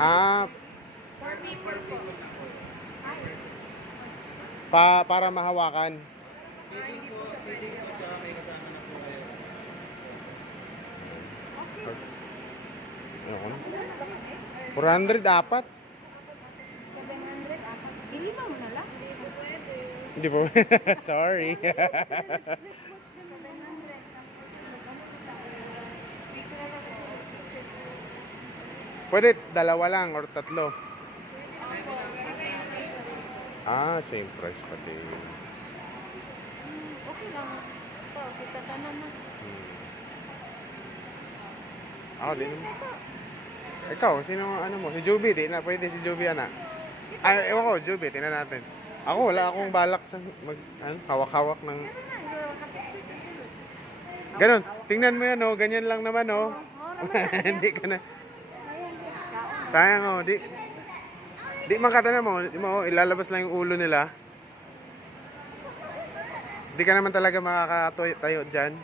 Ah, For people po. para mahawakan. Feeding po, feeding po, tsaka may kasama na po kayo. Ayun. 400 apat. 700. Ilima mo na lang. Hindi po pwede. Hindi po. Sorry. 700. Pwede dalawa lang or tatlo. Ah, same price pati. Okay lang. Ito, kita tanan na. Ako din. Ikaw, sino ano mo? Si Juby, di na pwede si Juby ana. Ay, ewan ko, Juby, tingnan natin. Ako, wala akong balak sa hawak-hawak ng... Ganon, tingnan mo yan, oh. Ganyan lang naman, oh. Hindi ka na... Sayang, oh. Di makatana mo, ilalabas lang yung ulo nila. Di ka naman talaga makakatayo dyan.